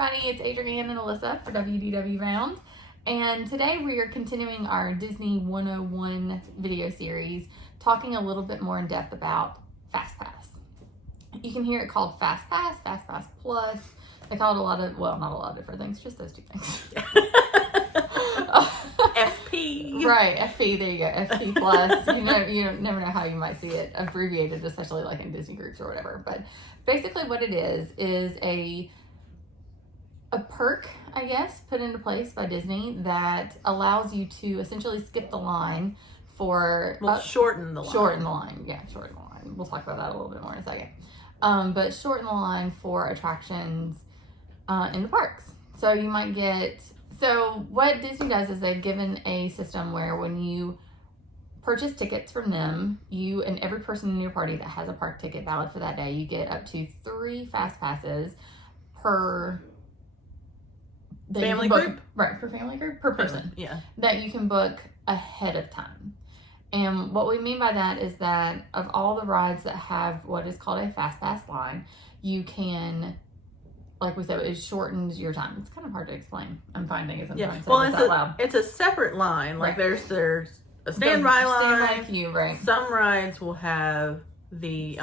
everybody, it's Adrienne and Alyssa for WDW Round, and today we are continuing our Disney 101 video series, talking a little bit more in depth about Fastpass. You can hear it called Fastpass, Fastpass Plus. They call it a lot of, well, not a lot of different things, just those two things. FP. Right, FP, there you go, FP Plus. You never know how you might see it abbreviated, especially like in Disney groups or whatever. But basically what it is a perk, I guess, put into place by Disney that allows you to essentially skip the line for... shorten the line. Shorten the line, yeah, shorten the line. We'll talk about that a little bit more in a second. But shorten the line for attractions in the parks. So you might get... So what Disney does is they've given a system where when you purchase tickets from them, you and every person in your party that has a park ticket valid for that day, you get up to 3 Fast Passes per... Family group? Right, per family group, per person. Yeah. That you can book ahead of time. And what we mean by that is that of all the rides that have what is called a Fast Pass line, you can, like we said, it shortens your time. It's kind of hard to explain. I'm finding as I'm trying to say this out loud. It's a separate line. Like right. there's a standby line. Standby queue, right. Some rides will have the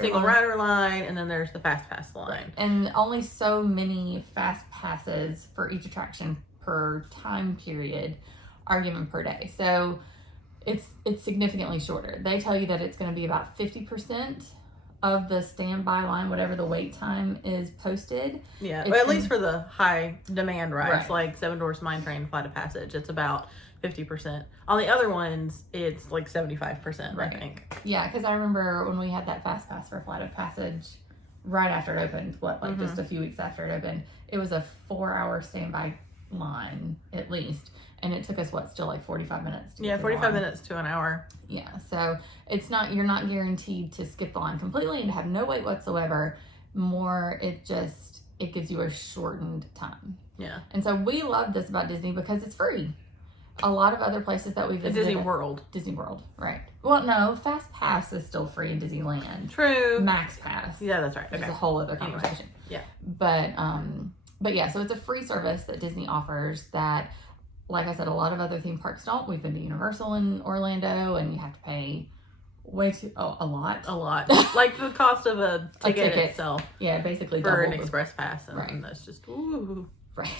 single rider line, and then there's the Fast Pass line. Right. And only so many Fast Passes for each attraction per time period are given per day. So it's significantly shorter. They tell you that it's going to be about 50% of the standby line, whatever the wait time is posted. Yeah, at least for the high demand rides, like Seven Dwarfs Mine Train, Flight of Passage, it's about 50%. On the other ones, it's like 75%, right. I think. Yeah, because I remember when we had that Fast Pass for Flight of Passage right after it opened, just a few weeks after it opened, it was a 4-hour standby line at least. And it took us, still like 45 minutes to get to 45 minutes to an hour. Yeah, so you're not guaranteed to skip the line completely and have no wait whatsoever. It gives you a shortened time. Yeah. And so we love this about Disney because it's free. A lot of other places that we visited. Disney World, right. Well, no, Fast Pass is still free in Disneyland. True. Max Pass. Yeah, that's right. It's a whole other conversation. Anyway. Yeah. But yeah, so it's a free service that Disney offers that, like I said, a lot of other theme parks don't. We've been to Universal in Orlando, and you have to pay a lot. A lot. Like the cost of a ticket itself. Yeah, basically for an express pass, and right. That's just ooh. Right.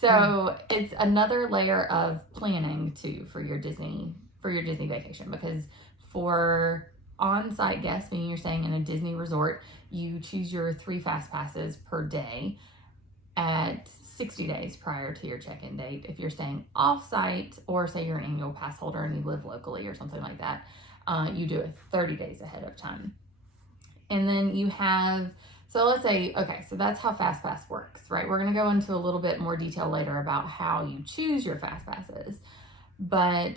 So it's another layer of planning too for your Disney vacation, because for on-site guests, meaning you're staying in a Disney resort, you choose your 3 Fast Passes per day at 60 days prior to your check-in date. If you're staying off-site, or say you're an annual pass holder and you live locally or something like that, you do it 30 days ahead of time. And then you have, so let's say, okay, so that's how Fastpass works, right? We're going to go into a little bit more detail later about how you choose your Fastpasses, but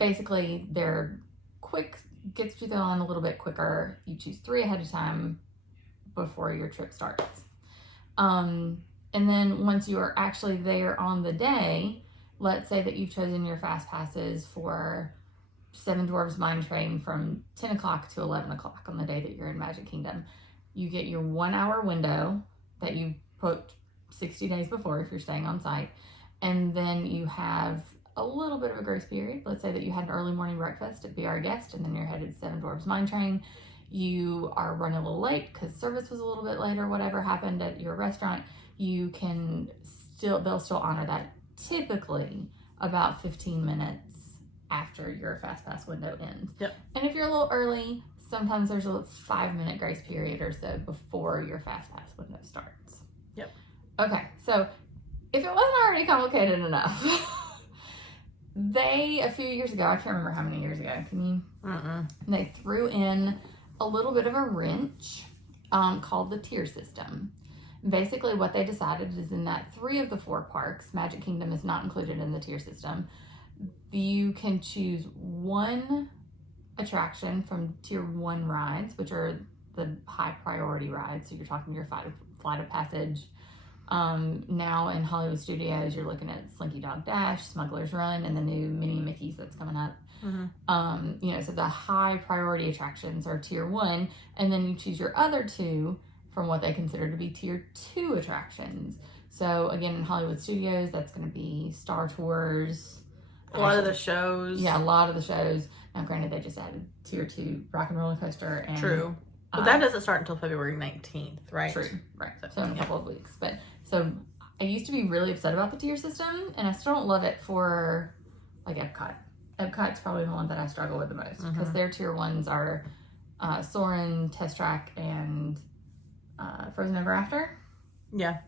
basically they're quick, gets you on a little bit quicker. You choose 3 ahead of time before your trip starts. And then once you are actually there on the day, let's say that you've chosen your Fast Passes for Seven Dwarfs Mine Train from 10 o'clock to 11 o'clock on the day that you're in Magic Kingdom. You get your 1-hour window that you put 60 days before if you're staying on site. And then you have a little bit of a grace period. Let's say that you had an early morning breakfast at Be Our Guest, and then you're headed to Seven Dwarfs Mine Train. You are running a little late because service was a little bit later, whatever happened at your restaurant. They'll still honor that typically about 15 minutes after your Fast Pass window ends. Yep. And if you're a little early, sometimes there's a 5-minute grace period or so before your Fast Pass window starts. Yep. Okay, so if it wasn't already complicated enough, a few years ago, I can't remember how many years ago, can you? They threw in a little bit of a wrench called the tier system. Basically what they decided is in that 3 of the 4 parks, Magic Kingdom is not included in the tier system, you can choose 1 attraction from tier 1 rides, which are the high priority rides. So you're talking your Flight of Passage. Now in Hollywood Studios, you're looking at Slinky Dog Dash, Smuggler's Run, and the new Minnie and Mickey's that's coming up. So the high priority attractions are tier 1, and then you choose your other 2 from what they consider to be tier 2 attractions. So again, in Hollywood Studios, that's going to be Star Tours. A lot of the shows. Yeah, a lot of the shows. Now, granted, they just added tier 2 Rock and Roller Coaster. And, True. But that doesn't start until February 19th, right? True, right. So in a couple of weeks. But so I used to be really upset about the tier system, and I still don't love it for like Epcot. Epcot's probably the one that I struggle with the most because their tier 1s are Soarin', Test Track, and Frozen Ever After. Yeah.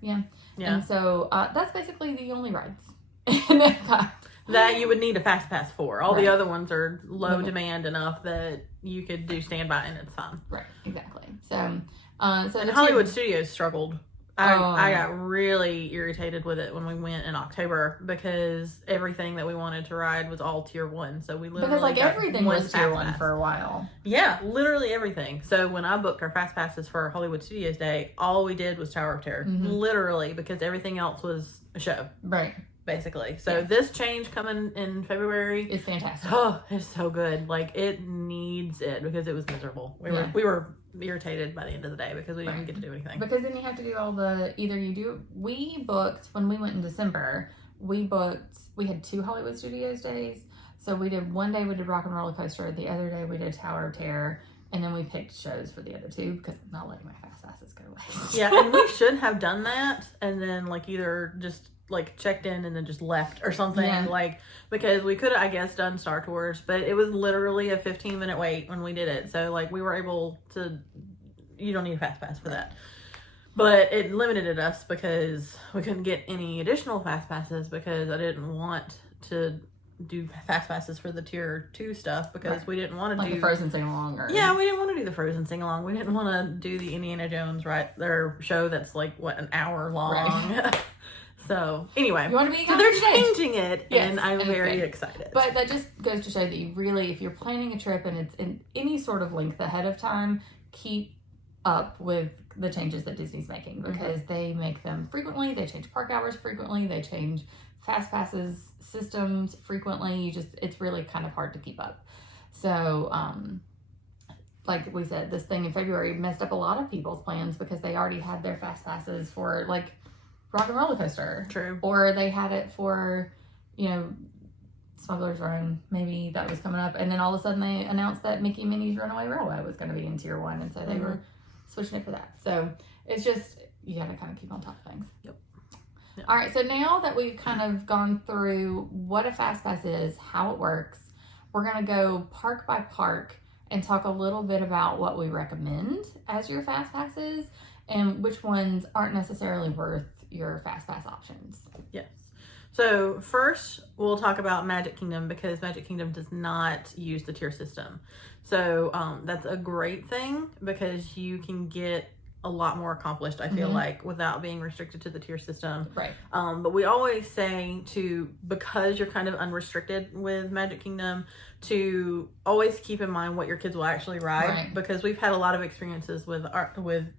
And so that's basically the only rides in Epcot that you would need a Fastpass for. All the other ones are low demand enough that you could do standby and it's fine. Right, exactly. So, and Hollywood Studios struggled. I got really irritated with it when we went in October because everything that we wanted to ride was all tier 1. So we literally because like everything was tier 1 Fastpass for a while. Yeah, literally everything. So when I booked our Fast Passes for Hollywood Studios Day, all we did was Tower of Terror. Literally, because everything else was a show. Right. Basically. So this change coming in February is fantastic. Oh, it's so good. Like, it needs it because it was miserable. We were irritated by the end of the day because we didn't get to do anything. Because then you have to do all the, we booked, when we went in December, we had 2 Hollywood Studios days. So we did, one day we did Rock and Roller Coaster, the other day we did Tower of Terror, and then we picked shows for the other 2 because I'm not letting my fast passes go waste. Yeah, and we should have done that and then like either just like checked in and then just left or something, like, because we could have, I guess, done Star Tours, but it was literally a 15-minute wait when we did it. So like we were able to, you don't need a fast pass for that. But it limited us because we couldn't get any additional fast passes because I didn't want to do fast passes for the tier 2 stuff because we didn't want to like do the Frozen sing along. Yeah, we didn't want to do the Frozen sing along. We didn't want to do the Indiana Jones their show that's like an hour long. Right. So anyway, you want to be so they're changing it, yes, and I'm very excited. But that just goes to show that you really, if you're planning a trip and it's in any sort of length ahead of time, keep up with the changes that Disney's making because they make them frequently. They change park hours frequently. They change fast passes systems frequently. It's really kind of hard to keep up. So, like we said, this thing in February messed up a lot of people's plans because they already had their fast passes for like Rock and Roller Coaster. True. Or they had it for, Smuggler's Run. Maybe that was coming up. And then all of a sudden they announced that Mickey and Minnie's Runaway Railway was going to be in tier 1. And so they were switching it for that. So it's just, you got to kind of keep on top of things. Yep. All right. So now that we've kind of gone through what a Fastpass is, how it works, we're going to go park by park and talk a little bit about what we recommend as your Fastpasses and which ones aren't necessarily worth your Fastpass options. Yes. So first we'll talk about Magic Kingdom because Magic Kingdom does not use the tier system. So that's a great thing because you can get a lot more accomplished, I feel like, without being restricted to the tier system. Right. But we always say because you're kind of unrestricted with Magic Kingdom, to always keep in mind what your kids will actually ride because we've had a lot of experiences with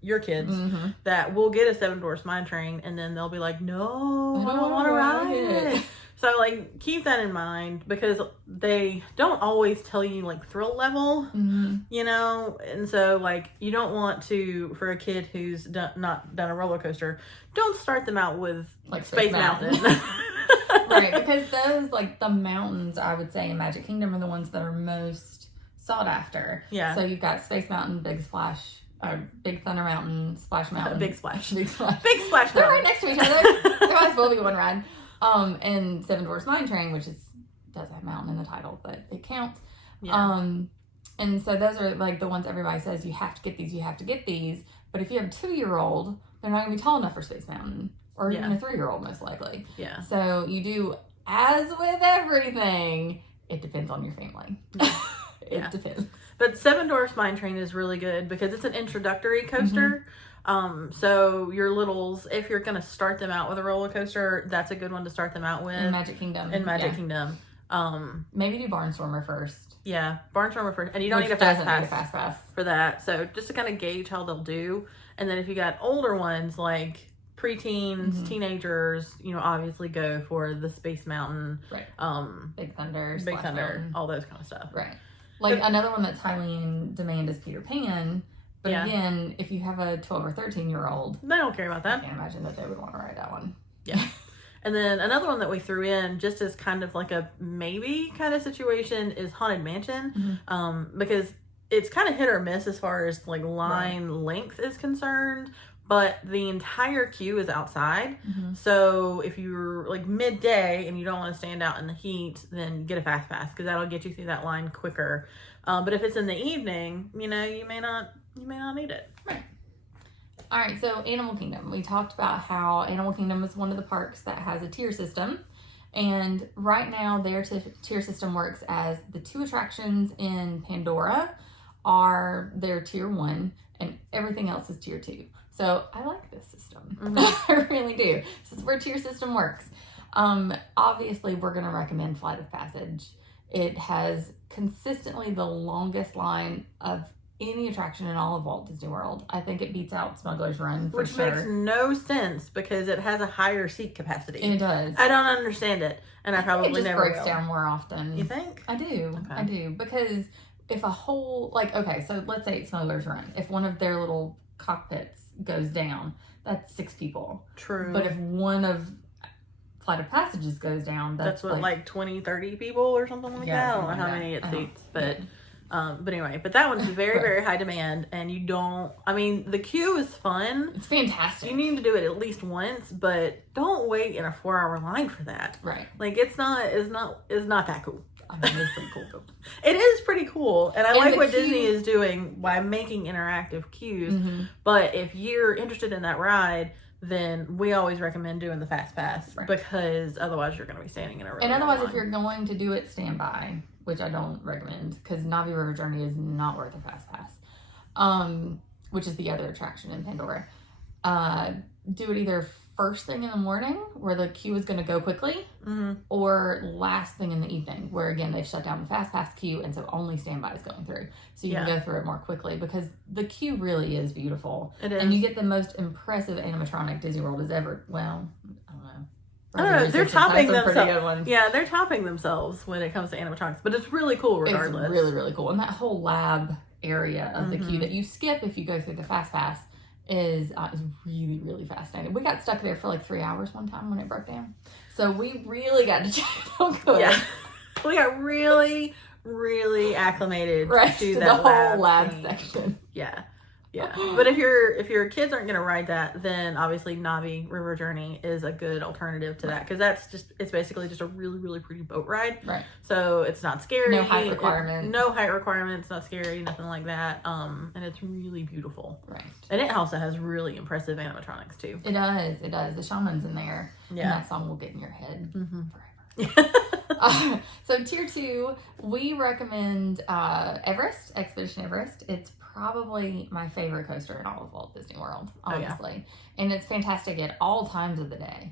your kids that we'll get a Seven Dwarfs Mine Train and then they'll be like, no, I don't want to ride it. So like keep that in mind because they don't always tell you like thrill level, and so like you don't want to, for a kid who's not done a roller coaster, don't start them out with like Space Mountain. Right, because those, like the mountains, I would say in Magic Kingdom are the ones that are most sought after. Yeah. So you've got Space Mountain, Big Splash, Big Thunder Mountain, Splash Mountain. Big Splash. Big Splash. Big Splash. They're right next to each other. There might as well be one ride. And Seven Dwarfs Mine Train, which does have mountain in the title, but it counts. Yeah. And so those are like the ones everybody says you have to get these. But if you have a 2-year-old, they're not going to be tall enough for Space Mountain. Or even a 3-year-old, most likely. Yeah. So you do, as with everything, it depends on your family. It depends. But Seven Dwarfs Mine Train is really good because it's an introductory coaster. So your littles, if you're going to start them out with a roller coaster, that's a good one to start them out with. In Magic Kingdom. Kingdom. Maybe do Barnstormer first. Yeah, Barnstormer first. And you don't need a fast pass for that. So just to kind of gauge how they'll do. And then if you got older ones like preteens, teenagers, obviously go for the Space Mountain, right? Big Thunder, Mountain. All those kind of stuff, right? Like another one that's highly in demand is Peter Pan, But again, if you have a 12 or 13-year-old, they don't care about that. I can't imagine that they would want to ride that one. Yeah. And then another one that we threw in just as kind of like a maybe kind of situation is Haunted Mansion. Because it's kind of hit or miss as far as like line length is concerned. But the entire queue is outside. So if you're like midday and you don't want to stand out in the heat, then get a Fastpass because that'll get you through that line quicker. But if it's in the evening, you know, you may not need it. Right. All right. So Animal Kingdom, we talked about how Animal Kingdom is one of the parks that has a tier system. And right now their tier system works as the 2 attractions in Pandora are their tier 1 and everything else is tier 2. So I like this system. I really do. This is where tier system works. Obviously, we're going to recommend Flight of Passage. It has consistently the longest line of any attraction in all of Walt Disney World. I think it beats out Smuggler's Run for sure. Which makes no sense because it has a higher seat capacity. It does. I don't understand it, and I probably it just never breaks will. down more often. You think? I do. Okay. I do because if a whole so let's say it's Smuggler's Run. If one of their little cockpits goes down, that's 6 people. True. But if one of Flight of Passages goes down, that's what, like 20, 30 people or something like that? I don't know how many it seats, but anyway, but that one's very, very high demand, and you don't, I mean, the queue is fun. It's fantastic. You need to do it at least once, but don't wait in a 4-hour line for that. Right. Like, it's not that cool. I mean, it's pretty cool. It is pretty cool, and I like what Disney is doing by making interactive queues. But if you're interested in that ride, then we always recommend doing the Fastpass because otherwise you're going to be standing in a row. And otherwise, if you're going to do it standby, which I don't recommend because Navi River Journey is not worth a Fastpass, which is the other attraction in Pandora. Do it either first thing in the morning where the queue is going to go quickly or last thing in the evening where again they've shut down the Fastpass queue and so only standby is going through so you can go through it more quickly because the queue really is beautiful. It is. And you get the most impressive animatronic Disney World has ever, well, I don't know. I don't know, they're topping themselves. Yeah, they're topping themselves when it comes to animatronics, but it's really cool regardless. It's really, really cool. And that whole lab area of the queue that you skip if you go through the Fastpass is really, really fascinating. We got stuck there for like 3 hours one time when it broke down. So we really got to check it out good. Yeah. We got really, really acclimated to the that whole lab section. Yeah. Yeah. But if your kids aren't going to ride that, then obviously Navi River Journey is a good alternative to that because it's basically just a really, really pretty boat ride. Right. So it's not scary. No height requirements. No height requirements, not scary, nothing like that. And it's really beautiful. Right. And it also has really impressive animatronics too. It does. It does. The shaman's in there. Yeah. And that song will get in your head forever. So tier 2, we recommend Everest, Expedition Everest. It's probably my favorite coaster in all of Walt Disney World, honestly. And it's fantastic at all times of the day.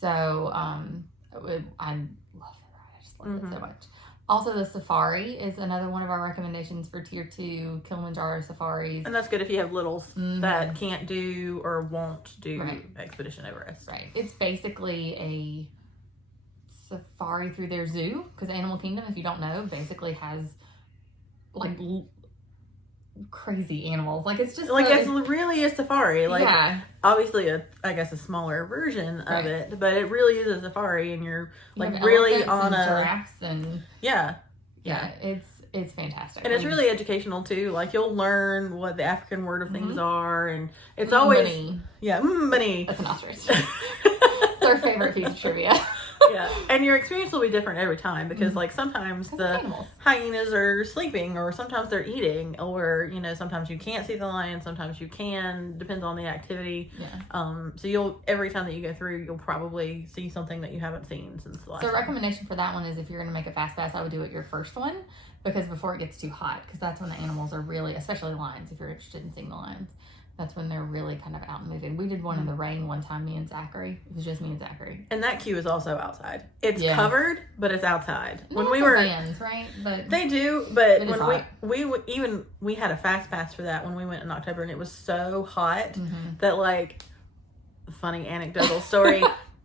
So I love the ride. I just love it so much. Also, the safari is another one of our recommendations for tier 2, Kilimanjaro safaris. And that's good if you have littles that can't do or won't do Expedition Everest. Right. It's basically a safari through their zoo because Animal Kingdom, if you don't know, basically has like crazy animals. Like it's just like it's really a safari. Like obviously I guess a smaller version of it, but it really is a safari, and you're like you really on a giraffes and yeah. It's fantastic. And it's really educational too. Like you'll learn what the African word of things are, and it's always money. That's an ostrich. It's our favorite piece of trivia. Yeah, and your experience will be different every time because like sometimes the hyenas are sleeping, or sometimes they're eating, or sometimes you can't see the lion, sometimes you can, depends on the activity. So every time that you go through, you'll probably see something that you haven't seen since the last time. Recommendation for that one is if you're going to make a Fastpass, I would do it your first one because before it gets too hot, because that's when the animals are really, especially lions, if you're interested in seeing the lions, that's when they're really kind of out and moving. We did one in the rain one time, me and Zachary. It was just me and Zachary. And that queue is also outside. It's covered, but it's outside. When we were fans, right? But they do, but when we had a Fastpass for that when we went in October, and it was so hot that, like, funny anecdotal story.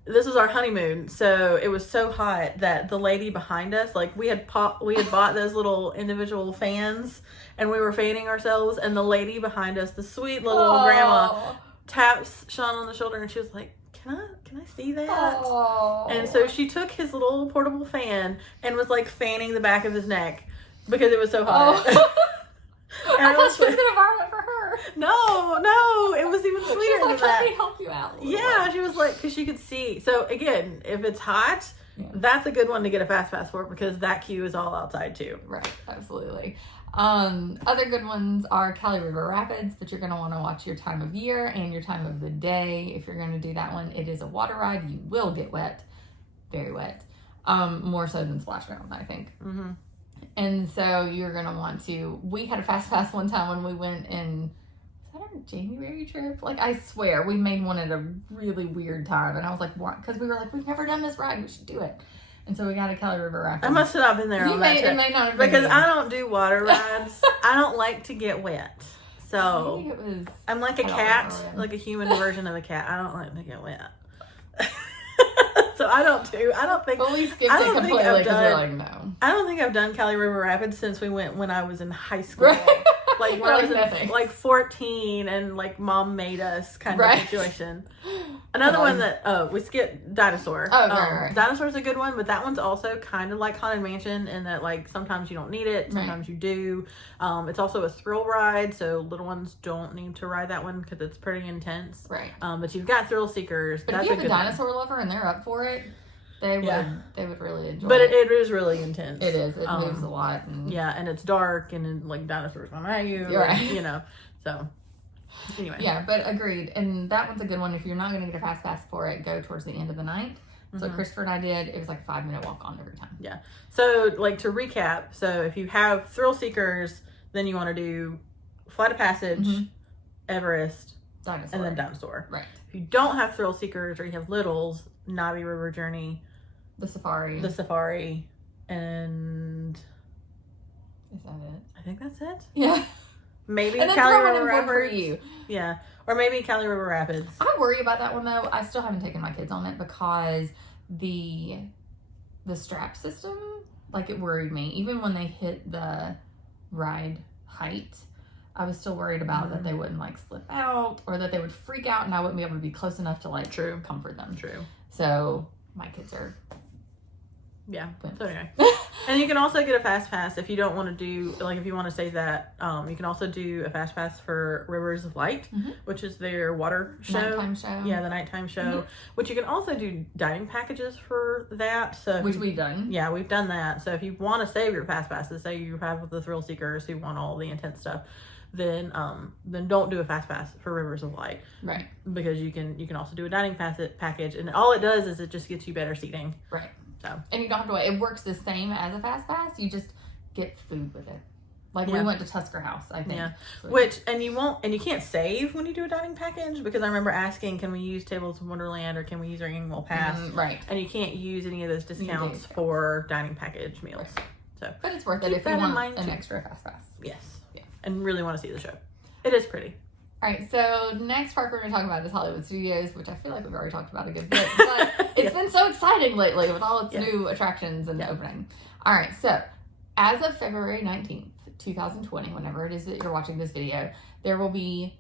this was our honeymoon, so it was so hot that the lady behind us, like we had bought those little individual fans, and we were fanning ourselves, and the lady behind us, the sweet little grandma, taps Sean on the shoulder, and she was like, can I see that? Aww. And so she took his little portable fan and was like fanning the back of his neck because it was so hot. I thought she was gonna borrow it for her. No, it was even sweeter than that. Let me help you out. Yeah, she was like, because she could see. So again, if it's hot, that's a good one to get a Fastpass for, because that queue is all outside too. Right, absolutely. Other good ones are Cali River Rapids, but you're going to want to watch your time of year and your time of the day if you're going to do that one. It is a water ride. You will get wet, very wet, more so than Splash Mountain, I think. Mm-hmm. And so you're going to want to, we had a Fastpass one time when we went in, was that our January trip? Like, I swear, we made one at a really weird time. And I was like, what? Because we were like, we've never done this ride. We should do it. And so we got a Cali River Rapids. I must have not been there on that trip. It may not have been because I don't do water rides. I don't like to get wet. So I'm like a cat, like a human version of a cat. I don't like to get wet. So I don't think. But we skipped it completely because we're like, no. I don't think I've done Cali River Rapids since we went when I was in high school. Right. Like when I was like 14 and like mom made us kind of situation. Another one that we skipped Dinosaur. Oh, right. Dinosaur's a good one, but that one's also kind of like Haunted Mansion in that like sometimes you don't need it, sometimes you do. It's also a thrill ride, so little ones don't need to ride that one because it's pretty intense. Right. But you've got thrill seekers. But if you have a dinosaur lover and they're up for it, they would really enjoy it. But it is really intense. It is. It moves a lot. And it's dark and like dinosaurs come at you. Right. And, so anyway. Yeah, but agreed. And that one's a good one. If you're not going to get a Fastpass for it, go towards the end of the night. So Christopher and I did. It was like a 5-minute walk on every time. Yeah. So like to recap, so if you have thrill seekers, then you want to do Flight of Passage, Everest, Dinosaur. and then Dinosaur. Right. If you don't have thrill seekers or you have littles, Navi River Journey, the Safari, and is that it? I think that's it. Yeah. Maybe and then Cali throw River one in for Rapids. you. Yeah. Or maybe Cali River Rapids. I worry about that one though. I still haven't taken my kids on it because the strap system, like, it worried me. Even when they hit the ride height, I was still worried about that they wouldn't like slip out or that they would freak out and I wouldn't be able to be close enough to like comfort them. True. So my kids are So anyway. And you can also get a Fastpass if you don't want to do, like, if you want to say that, you can also do a Fastpass for Rivers of Light, which is their water show. Nighttime show. Yeah, the nighttime show. Which you can also do dining packages for that. So which we've done. Yeah, we've done that. So if you want to save your Fastpasses, say you have the thrill seekers who want all the intense stuff, then don't do a Fastpass for Rivers of Light. Right. Because you can also do a dining package, and all it does is it just gets you better seating. Right. So. And you don't have to wait. It works the same as a Fastpass. You just get food with it. Like we went to Tusker House, I think. Yeah. Which, and you can't save when you do a dining package, because I remember asking, can we use Tables of Wonderland or can we use our annual pass? Right. And you can't use any of those discounts for dining package meals. Right. So. But it's worth it if you want an extra Fastpass. Yes. Yeah. And really want to see the show. It is pretty. All right, so next park we're going to talk about is Hollywood Studios, which I feel like we've already talked about a good bit, but it's been so exciting lately with all its new attractions and opening. All right, so as of February 19th, 2020, whenever it is that you're watching this video, there will be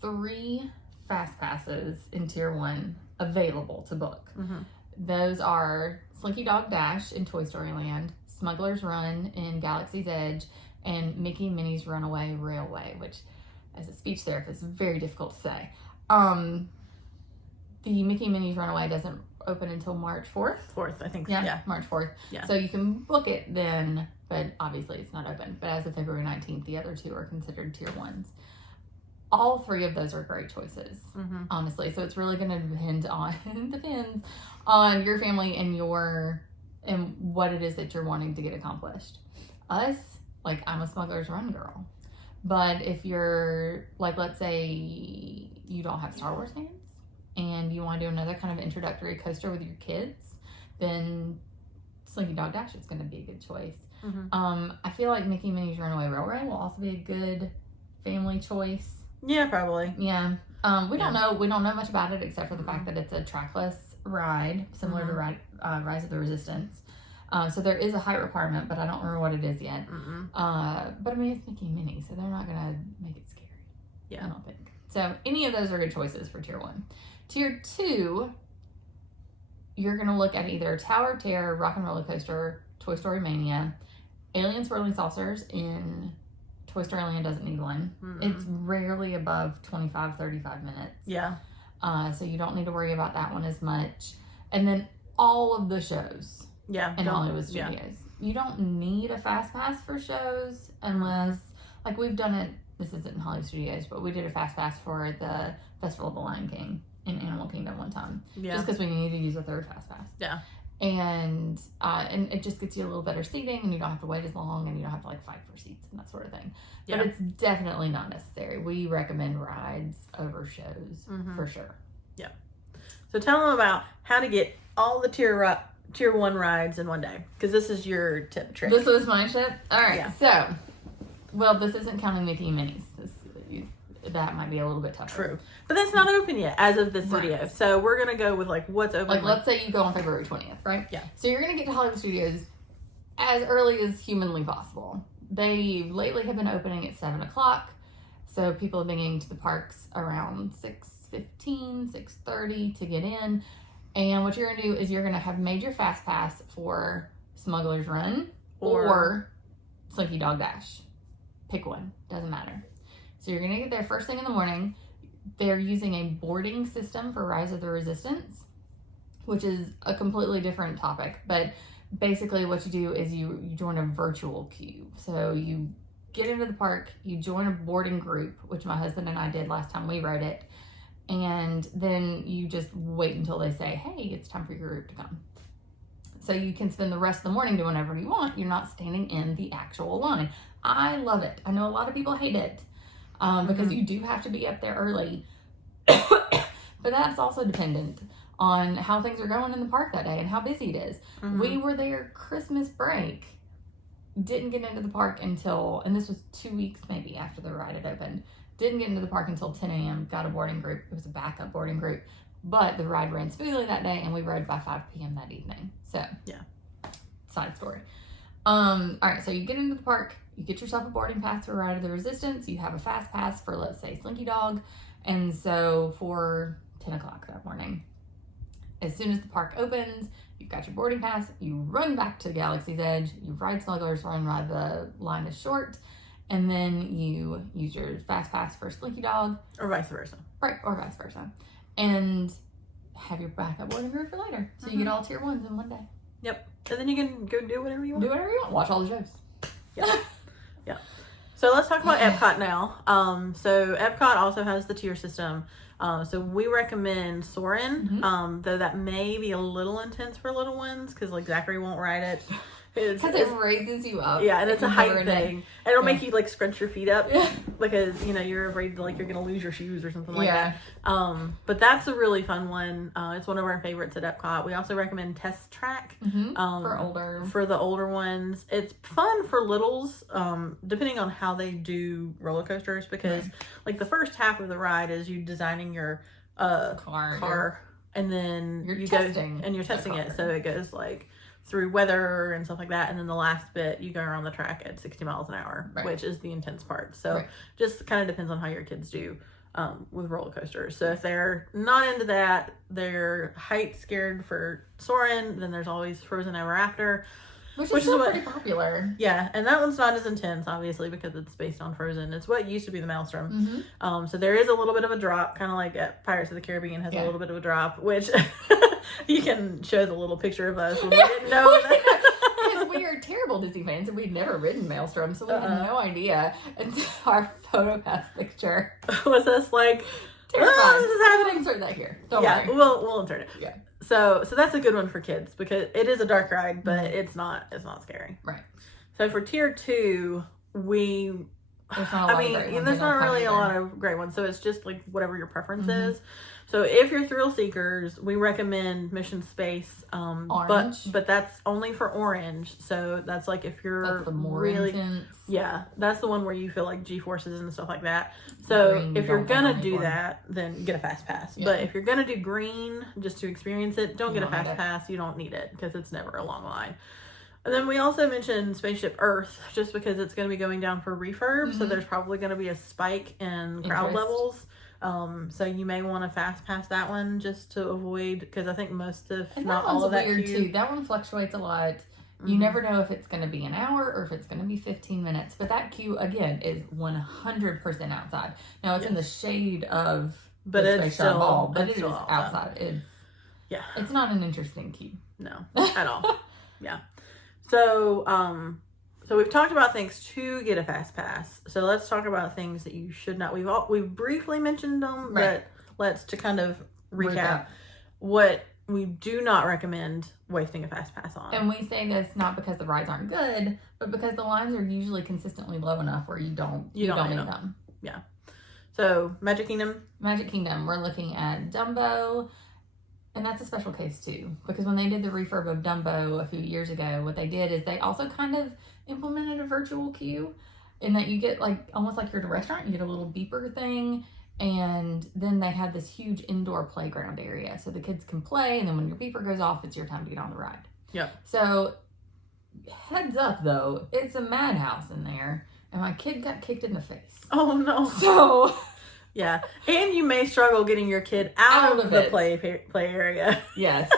3 Fastpasses in Tier 1 available to book. Those are Slinky Dog Dash in Toy Story Land, Smuggler's Run in Galaxy's Edge, and Mickey and Minnie's Runaway Railway, which, as a speech therapist, is very difficult to say. The Mickey and Minnie's Runaway doesn't open until March 4th. 4th, I think. Yeah, March 4th. Yeah. So you can book it then, but obviously it's not open. But as of February 19th, the other 2 are considered Tier 1s. All 3 of those are great choices, honestly. So it's really going to depends on your family and what it is that you're wanting to get accomplished. Us, like, I'm a Smuggler's Run girl. But if you're, like, let's say you don't have Star Wars fans and you want to do another kind of introductory coaster with your kids, then Slinky Dog Dash is going to be a good choice. I feel like Mickey and Minnie's Runaway Railway will also be a good family choice. Yeah, probably. Yeah. We don't know much about it except for the fact that it's a trackless ride, similar to Rise of the Resistance. So there is a height requirement, but I don't remember what it is yet. But I mean, it's Mickey and Minnie, so they're not going to make it scary. Yeah. I don't think. So any of those are good choices for tier 1. Tier 2, you're going to look at either Tower of Terror, Rock and Roller Coaster, Toy Story Mania, Alien Swirling Saucers in Toy Story Land doesn't need one. It's rarely above 25, 35 minutes. Yeah. So you don't need to worry about that one as much. And then all of the shows in Hollywood Studios. Yeah. You don't need a Fastpass for shows unless, like we've done it, this isn't in Hollywood Studios, but we did a Fastpass for the Festival of the Lion King in Animal Kingdom one time. Yeah. Just because we needed to use a third Fastpass. Yeah. And it just gets you a little better seating, and you don't have to wait as long, and you don't have to like fight for seats and that sort of thing. Yeah. But it's definitely not necessary. We recommend rides over shows for sure. Yeah. So tell them about how to get all the tier 1 rides in one day, because this is your tip trick. This was my tip. All right. Yeah. So, well, this isn't counting Mickey and Minnie's. That might be a little bit tougher. True. But that's not open yet as of this video. So we're going to go with like what's open. Like let's say you go on February 20th, right? Yeah. So you're going to get to Hollywood Studios as early as humanly possible. They lately have been opening at 7 o'clock. So people are getting to the parks around 6:15, 6:30 to get in. And what you're going to do is you're going to have made your Fastpass for Smuggler's Run or Slinky Dog Dash. Pick one. Doesn't matter. So you're going to get there first thing in the morning. They're using a boarding system for Rise of the Resistance, which is a completely different topic. But basically what you do is you join a virtual queue. So you get into the park, you join a boarding group, which my husband and I did last time we rode it. And then you just wait until they say, hey, it's time for your group to come. So you can spend the rest of the morning doing whatever you want. You're not standing in the actual line. I love it. I know a lot of people hate it. Because you do have to be up there early. But that's also dependent on how things are going in the park that day and how busy it is. We were there Christmas break. Didn't get into the park until, and this was 2 weeks maybe after the ride had opened. Didn't get into the park until 10 a.m. Got a boarding group. It was a backup boarding group. But the ride ran smoothly that day and we rode by 5 p.m. that evening. So, yeah. Side story. All right, so you get into the park. You get yourself a boarding pass for Ride of the Resistance. You have a Fastpass for, let's say, Slinky Dog. And so for 10 o'clock that morning, as soon as the park opens, you've got your boarding pass. You run back to Galaxy's Edge. You ride Smuggler's Run while the line is short. And then you use your Fastpass for Slinky Dog. Or vice versa. Right, or vice versa. And have your backup boarding group for later. So you get all tier 1s in one day. Yep. And then you can go do whatever you want. Do whatever you want. Watch all the shows. Yeah. Yeah. So let's talk about Epcot now. So Epcot also has the tier system. So we recommend Soarin', though that may be a little intense for little ones because like Zachary won't ride it. Because it raises you up. Yeah, and it's a height thing. And it'll make you like scrunch your feet up because, you know, you're afraid like you're going to lose your shoes or something like that. But that's a really fun one. It's one of our favorites at Epcot. We also recommend Test Track for the older ones. It's fun for littles, depending on how they do roller coasters because like the first half of the ride is you designing your car and then you're testing it. So it goes like through weather and stuff like that, and then the last bit you go around the track at 60 miles an hour, which is the intense part. So just kind of depends on how your kids do with roller coasters. So if they're not into that, they're height scared for Soarin', then there's always Frozen Ever After, which is still pretty popular. Yeah, and that one's not as intense, obviously, because it's based on Frozen. It's what used to be the Maelstrom. So there is a little bit of a drop, kind of like at Pirates of the Caribbean has a little bit of a drop, which you can show the little picture of us when we didn't know that. Because we are terrible Disney fans and we'd never ridden Maelstrom, so we had no idea. And so our PhotoPass picture was us like, terrified. This is happening. We'll insert that here. Don't worry. We'll insert it. Yeah. So that's a good one for kids because it is a dark ride, but it's not scary. Right. So for tier 2, we There's not a lot of great ones. There's not really a lot of great ones. So it's just like whatever your preference is. So if you're thrill seekers, we recommend Mission Space. Orange. But that's only for Orange. So that's like if you're the more really intense. Yeah, that's the one where you feel like G-forces and stuff like that. So Green, if you're gonna do that, then get a fast pass. Yeah. But if you're gonna do green just to experience it, don't get a fast pass. You don't need it because it's never a long line. And then we also mentioned Spaceship Earth just because it's going to be going down for refurb. So there's probably going to be a spike in crowd levels. So you may want to fast pass that one just to avoid, because I think most of, and not all of that weird queue. too. That one fluctuates a lot. You never know if it's going to be an hour or if it's going to be 15 minutes. But that queue, again, is 100% outside. Now, it's in the shade of but the it's Space still, Ball, but it's it is still outside. It's not an interesting queue. No, at all. Yeah. So, so we've talked about things to get a fast pass. So let's talk about things that you should not. We've briefly mentioned them, but let's to kind of recap what we do not recommend wasting a fast pass on. And we say this not because the rides aren't good, but because the lines are usually consistently low enough where you don't need them. Yeah. So Magic Kingdom, we're looking at Dumbo. And that's a special case too, because when they did the refurb of Dumbo a few years ago, what they did is they also kind of implemented a virtual queue in that you get like, almost like you're at a restaurant, you get a little beeper thing. And then they have this huge indoor playground area so the kids can play. And then when your beeper goes off, it's your time to get on the ride. Yeah. So heads up though, it's a madhouse in there. And my kid got kicked in the face. Oh no. So... Yeah, and you may struggle getting your kid out of the play area. Yes,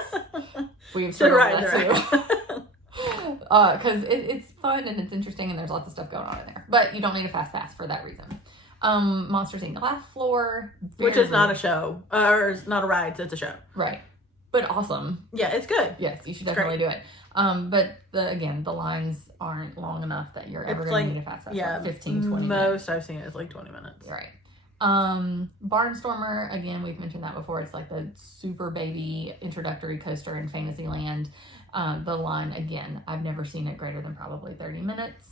we've struggled with that too. Because it's fun and it's interesting and there's lots of stuff going on in there. But you don't need a fast pass for that reason. Monsters Inc. Laugh Floor, which is not a show or it's not a ride, so it's a show. Right, but awesome. Yeah, it's good. Yes, you should definitely do it. But the lines aren't long enough that you're ever going to need a fast pass. Yeah, for 15, 20 minutes. Most I've seen is like 20 minutes. Right. Barnstormer, again, we've mentioned that before. It's like the super baby introductory coaster in Fantasyland. The line, again, I've never seen it greater than probably 30 minutes.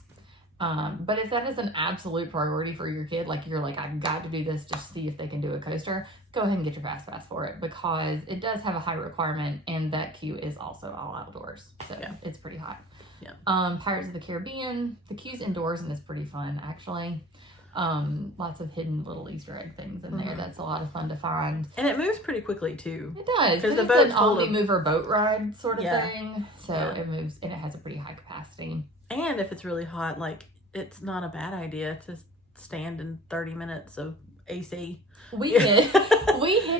But if that is an absolute priority for your kid, like you're like, I've got to do this to see if they can do a coaster, go ahead and get your fast pass for it because it does have a high requirement and that queue is also all outdoors. So it's pretty hot. Yeah. Pirates of the Caribbean, the queue's indoors and it's pretty fun actually. Lots of hidden little Easter egg things in there. That's a lot of fun to find. And it moves pretty quickly too. It does. Because it's an omni-mover boat ride sort of thing. So it moves and it has a pretty high capacity. And if it's really hot, like it's not a bad idea to stand in 30 minutes of AC. We hid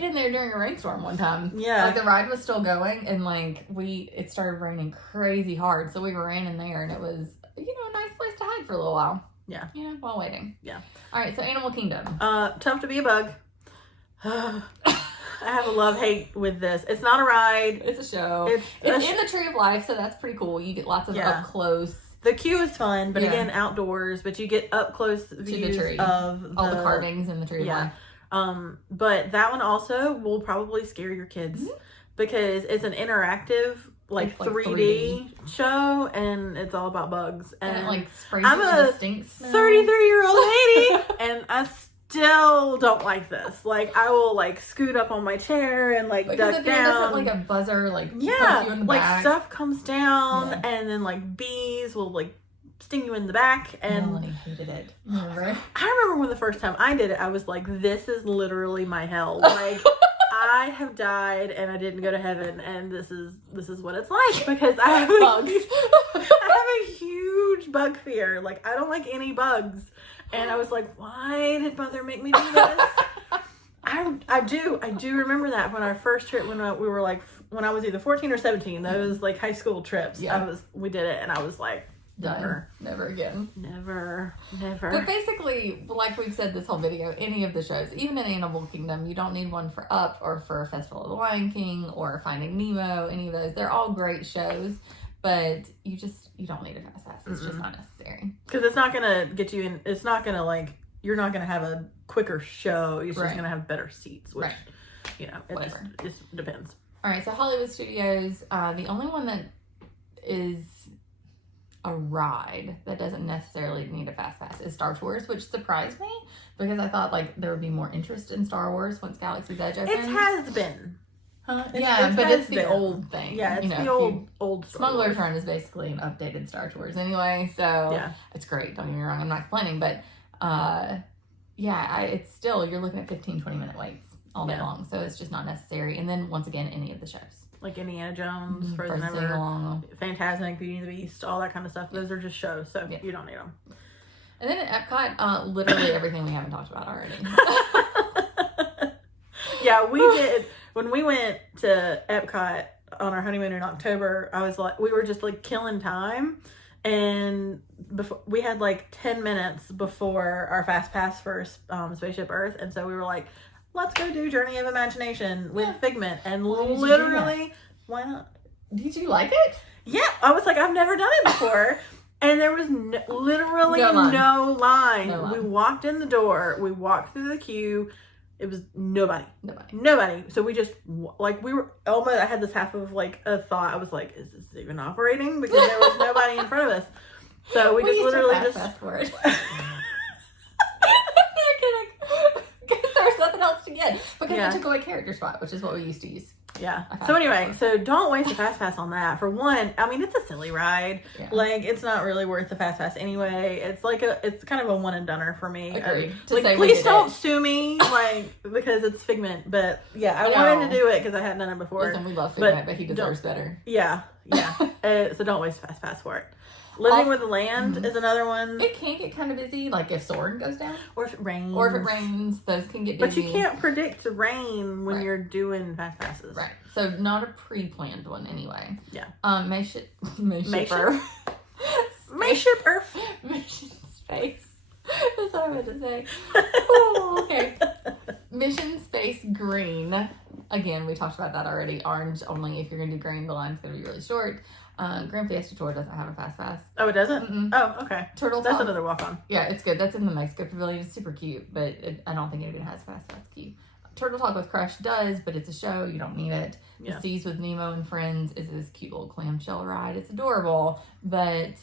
in there during a rainstorm one time. Yeah. Like the ride was still going and like it started raining crazy hard. So we ran in there and it was, a nice place to hide for a little while. Yeah. While waiting. Yeah. All right, so Animal Kingdom. Tough to be a bug. I have a love-hate with this. It's not a ride. It's a show. It's in the Tree of Life, so that's pretty cool. You get lots of up close. The queue is fun, but again, outdoors. But you get up close views to the tree. Of all the carvings in the Tree of Life. But that one also will probably scare your kids because it's an interactive, like 3D show, and it's all about bugs. And it like sprays I'm with a stink smell. 33-year-old lady, and I still don't like this. Like I will like scoot up on my chair and like because duck down. Like a buzzer, like poke you in the like back. Stuff comes down, and then like bees will like sting you in the back. And Melanie hated it. Remember? I remember when the first time I did it, I was like, "This is literally my hell." Like. I have died and I didn't go to heaven, and this is what it's like because I have a huge bug fear. Like I don't like any bugs, and I was like, why did Mother make me do this? I do remember that when our first trip when we were like when I was either 14 or 17, those like high school trips. We did it, and I was like. Never again. Never. But basically, like we've said this whole video, any of the shows, even in Animal Kingdom, you don't need one for Up or for Festival of the Lion King or Finding Nemo, any of those. They're all great shows, but you don't need a fast pass. It's just not necessary. Because it's not going to get you in, it's not going to like, you're not going to have a quicker show. You're just going to have better seats, which, it just depends. All right, so Hollywood Studios, the only one that is a ride that doesn't necessarily need a fast pass is Star Tours, which surprised me because I thought like there would be more interest in Star Wars once Galaxy's Edge opened. It has been. Huh? It's the old thing. Yeah, it's the old Smuggler's Run is basically an updated Star Tours anyway, so it's great. Don't get me wrong, I'm not complaining, but it's still, you're looking at 15, 20-minute waits all day long, so it's just not necessary. And then once again, any of the shows. Like Indiana Jones, Frozen Ever, Fantasmic, Beauty and the Beast, all that kind of stuff. Those are just shows, so you don't need them. And then at Epcot, literally everything we haven't talked about already. Yeah, we did. When we went to Epcot on our honeymoon in October, we were just like killing time. And we had like 10 minutes before our Fast Pass for Spaceship Earth. And so we were like, let's go do Journey of Imagination with Figment. And literally, why not? Did you like it? Yeah. I was like, I've never done it before. And there was literally no line. We walked in the door. We walked through the queue. It was nobody. So we just, like, we were almost, I had this half of, like, a thought. I was like, is this even operating? Because there was nobody in front of us. So we just literally fast forward. I'm kidding. Because there was nothing else to get. Because they took away character spot, which is what we used to use. Yeah. So anyway, don't waste a Fast Pass on that. For one, I mean, it's a silly ride. Yeah. Like, it's not really worth the Fast Pass anyway. It's kind of a one and doneer for me. Agreed. Please don't sue me, like, because it's Figment. But yeah, I wanted to do it because I hadn't done it before. Listen, we love Figment, but he deserves better. Yeah. So don't waste a Fast Pass for it. Living with the Land is another one. It can get kind of busy, like if Soarin' goes down. Or if it rains. Those can get busy. But you can't predict rain when you're doing Fast Passes. Right. So not a pre-planned one anyway. Yeah. Mayship Earth. Mission Space. That's what I meant to say. Oh, okay. Mission Space Green. Again, we talked about that already. Orange only. If you're going to do green, the line's going to be really short. Grand Fiesta Tour doesn't have a Fast Pass. Oh, it doesn't? Mm-mm. Oh, okay. That's another walk-on. Yeah, it's good. That's in the Mexico Pavilion. It's super cute, but I don't think it even has Fast Pass key. Turtle Talk with Crush does, but it's a show. You don't need it. Yeah. The Seas with Nemo and Friends is this cute little clamshell ride. It's adorable, but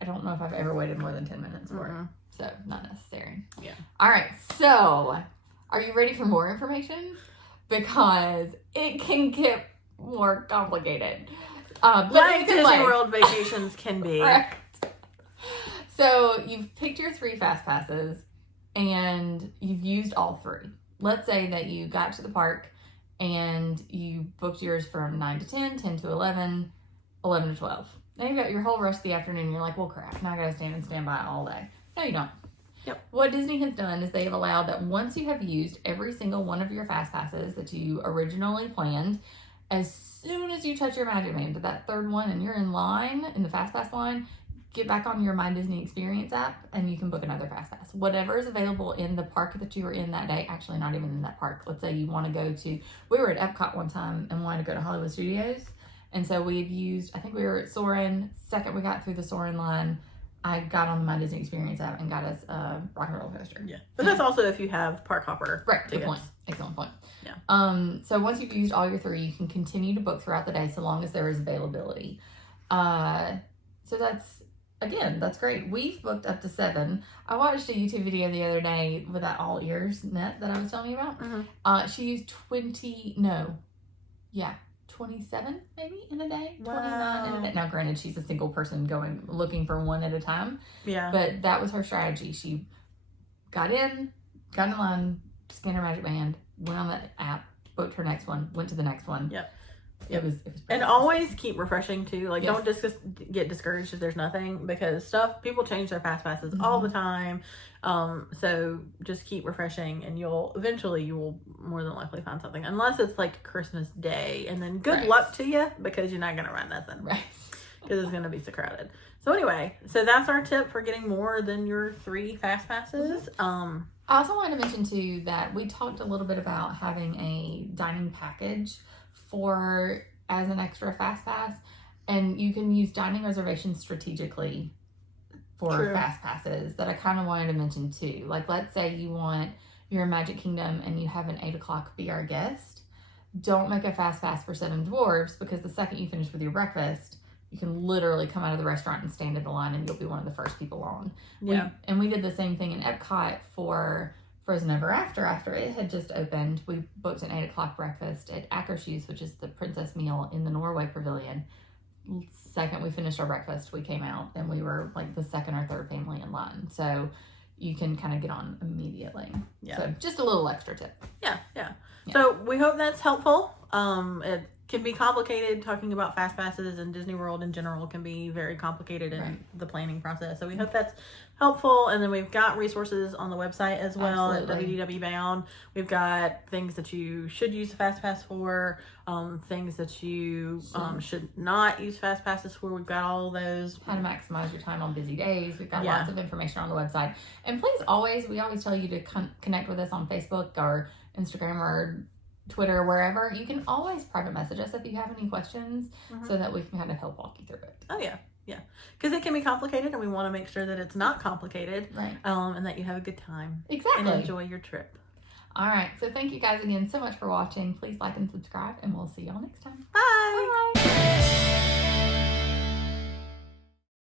I don't know if I've ever waited more than 10 minutes for it. So, not necessary. Yeah. All right. So, are you ready for more information? Because it can get more complicated. Like Disney World vacations can be. Right. So you've picked your 3 Fast Passes and you've used all 3. Let's say that you got to the park and you booked yours from 9 to 10, 10 to 11, 11 to 12. Now you've got your whole rest of the afternoon and you're like, well, crap, now I gotta stand by all day. No, you don't. Yep. What Disney has done is they have allowed that once you have used every single one of your Fast Passes that you originally planned, as soon as you touch your Magic Band to that 3rd one and you're in line, in the Fast Pass line, get back on your My Disney Experience app and you can book another Fast Pass. Whatever is available in the park that you were in that day, actually not even in that park. Let's say you want to go to, we were at Epcot one time and wanted to go to Hollywood Studios. And so we had used, I think we were at Soarin'. Second we got through the Soarin' line, I got on the My Disney Experience app and got us a Rock and Roller Coaster. Yeah. But that's also if you have Park Hopper. Right. Good point. Excellent point. Yeah. So once you've used all your 3, you can continue to book throughout the day so long as there is availability. So that's great. We've booked up to 7. I watched a YouTube video the other day with that all ears net that I was telling you about. Mm-hmm. She used 27 maybe in a day. Wow. 29 in a day. Now granted, she's a single person looking for one at a time. Yeah. But that was her strategy. She got in line, scanned her Magic Band, went on the app, booked her next one, went to the next one. Yep. It was and always keep refreshing too. Like, don't just get discouraged if there's nothing, because people change their Fast Passes all the time. So just keep refreshing, and you will more than likely find something, unless it's like Christmas Day, and then good luck to you, because you're not gonna run nothing, right? Because it's gonna be so crowded. So anyway, that's our tip for getting more than your 3 Fast Passes. I also wanted to mention too that we talked a little bit about having a dining package as an extra Fast Pass, and you can use dining reservations strategically for Fast Passes that I kind of wanted to mention too. Like, let's say you want your Magic Kingdom and you have an 8 o'clock Be Our Guest. Don't make a Fast Pass for 7 Dwarfs, because the second you finish with your breakfast, you can literally come out of the restaurant and stand in the line and you'll be one of the first people on. Yeah. We did the same thing in Epcot for Frozen Ever After it had just opened. We booked an 8 o'clock breakfast at Akershus, which is the princess meal in the Norway Pavilion. Second we finished our breakfast, we came out and we were like the second or third family in line. So you can kind of get on immediately. Yeah. So just a little extra tip. Yeah. So we hope that's helpful. It can be complicated. Talking about fast passes and Disney World in general can be very complicated in the planning process. So we hope that's helpful. And then we've got resources on the website as well. Absolutely. At WDW Bound. We've got things that you should use a fast pass for, things that you should not use fast passes for. We've got all those. How to maximize your time on busy days. We've got lots of information on the website. And please we always tell you to connect with us on Facebook or Instagram or Twitter, wherever. You can always private message us if you have any questions so that we can kind of help walk you through it. Oh, yeah. Because it can be complicated and we want to make sure that it's not complicated. Right. And that you have a good time. Exactly. And enjoy your trip. All right. So thank you guys again so much for watching. Please like and subscribe and we'll see y'all next time. Bye. Bye.